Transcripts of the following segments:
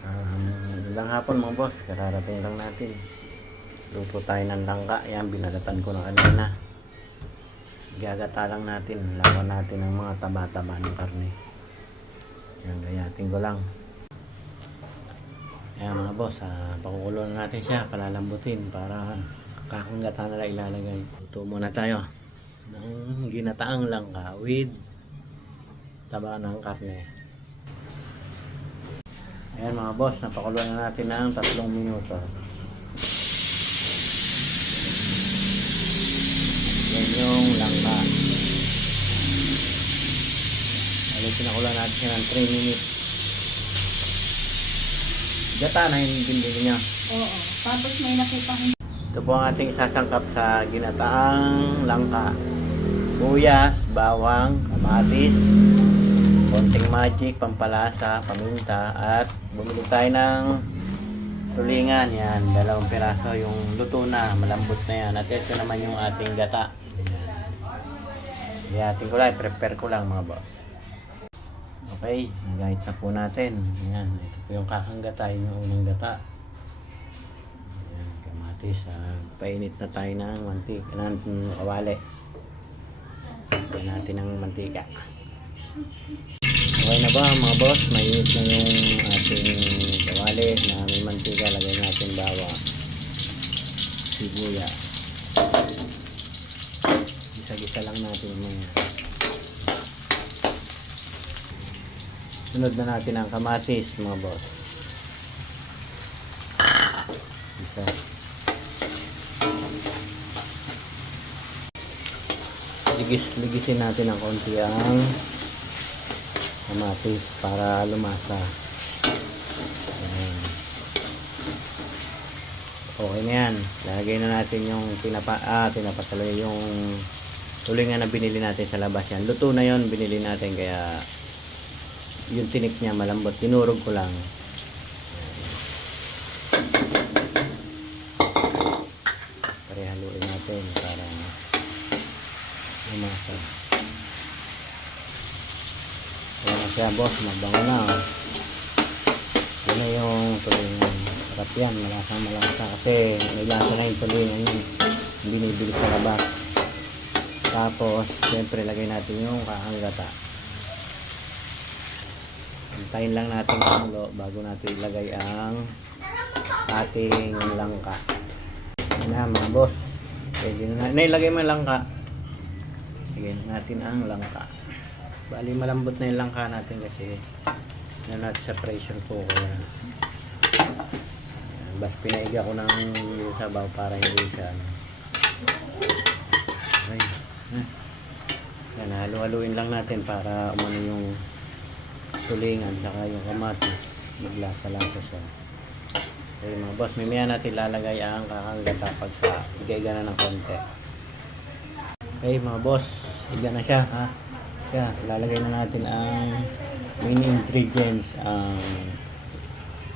Magandang hapon mga boss, kararating lang natin. Luto tayo ng langka. Yan, binalatan ko na kanina. Gagata lang natin, lawan natin ang mga taba-taba ng karne. Yan, gayatin ko lang. Yan mga boss, pakukulo na natin siya, palalambutin para kakanggata na lang ilalagay. Luto muna tayo ng ginataang langka with taba ng karne. Ayan mga boss, napakuluan na natin ng 3 minuto. Yan yung langka. Ayan, pinakulan natin siya ng 3 minutes. Gata na yung binili niya. Oo. Tapos may nakita ko. Ito po ang ating isasangkap sa ginataang langka. Buyas, bawang, kamatis, konting magic, pampalasa, paminta, at bumili tayo ng tulingan. Yan, 2 piraso, yung luto na, malambot na yan. At ito naman yung ating gata. Iyatin ko lang, prepare ko lang mga boss. Okay, gahit na po natin. Yan, ito po yung kakang-gata, yung unang gata. Yan, kamatis, painit na tayo ng mantika, ng kawali. Lagyan natin ng mantika. Okay na ba mga boss? Mainit na yung ating kawali na may mantika. Lagay natin bawang, sibuyas. Gisa-gisa lang natin mga. Sunod na natin ang kamatis mga boss. Isa. Ligisin natin ng konti ang kamatis para lumasa. Ayan. Okay na yan. Lagay na natin yung tinapataloy yung tulingan na binili natin sa labas yan. Luto na yon, binili natin, kaya yung tinik niya malambot. Tinurog ko lang. Parehaluin natin para lumasa. Ayan na siya boss, mabango na. Yan na yung tulingan. Sarap yan, malasa kasi may lasa na yung tulingan yun, binibili sa labas. Tapos siyempre lagay natin yung kakang-gata. Hintayin lang natin kumulo bago natin ilagay ang ating langka. Yan na mga boss, pwede na ilagay mo yung langka. Lagyan natin ang langka. Bali malambot na yung langka natin kasi yan natin sa pressure cooker. Bas pinaiga ko ng sabaw para hindi siya okay. Yan, halu-haluin lang natin para umano yung tulingan saka yung kamatis, maglasa-lasa siya. Okay mga boss, mamaya natin lalagay ang kakang-gata pagka igaiga na ng konti. Okay mga boss, iga na siya ha. Kaya lalagay na natin ang main ingredients, ang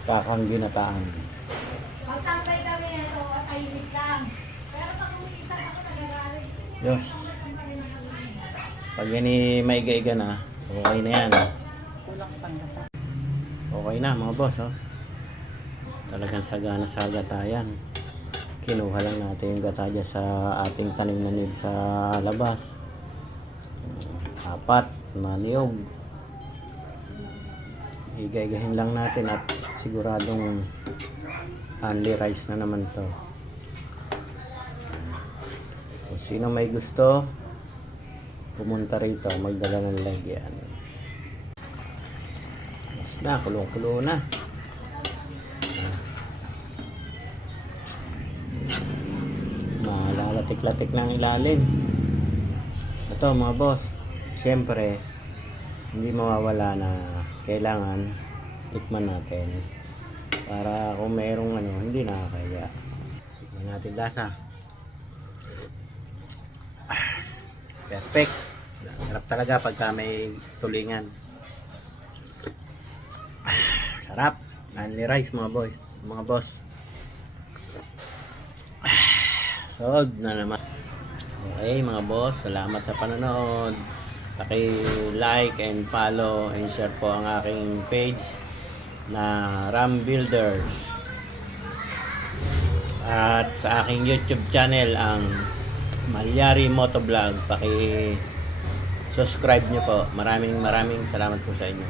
kakang-ginataan. Magtambay kami nito, tahimik lang. Pero pag umikita ako nagagalit. Yes. Pag yan maiga-iga na, okay na yan. Kulang pang gata. Okay na mga boss, oh. Talagang sagana sa gata yan. Kinuha lang natin yung gata dyan sa ating tanim na nid sa labas. 4 na niyog. Igaigahin lang natin at siguradong only rice na naman to. Kung sino may gusto, pumunta rito, magdala ng lagyan. Mas na, kulong-kulo na. Malalatik-latik ng ilalim. Ito mga boss, syempre hindi mawawala na kailangan tikman natin para kung mayroong hindi nakakaya. Tikman natin lasa. Perfect. Sarap talaga pagka may tulingan. Sarap. Only rice mga boys, mga boss. Solve na naman. Okay mga boss, salamat sa panonood. Paki-like and follow and share po ang aking page. na Ram Builders. At sa aking YouTube channel, ang Malyari Motovlog. Paki-subscribe nyo po. Maraming salamat po sa inyo.